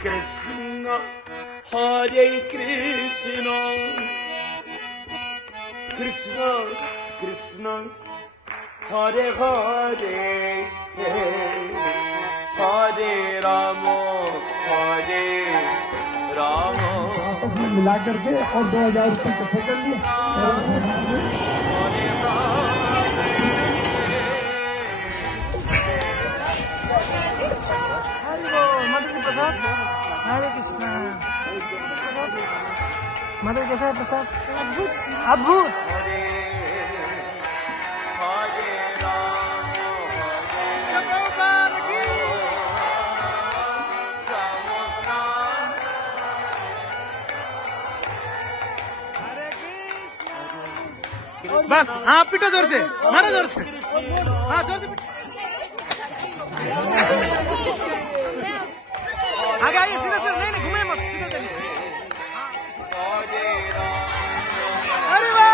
Krishna, Hare Krishna, Krishna Krishna, Hare Hare, Hare Rama, Hare Rama. आपस में मिला करके और 2000 रुपये इकट्ठे कर लिए। प्रसाद हरे कृष्णा। मदर कैसा है प्रसाद? अद्भुत अद्भुत। बस हाँ पिटो जोर से, मारो जोर से, हाँ जोर से पिटो। आगे आइए, सीधा से नहीं घूमे मत, सीधा चलिए। अरे वाह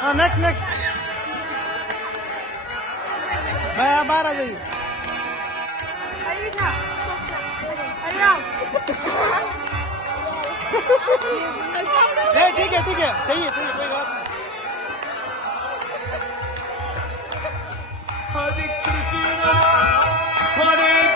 हाँ नेक्स्ट नेक्स्ट भाई आप बाहर आ जाइए। ठीक है सही है कोई बात नहीं। Hare Krishna, Hare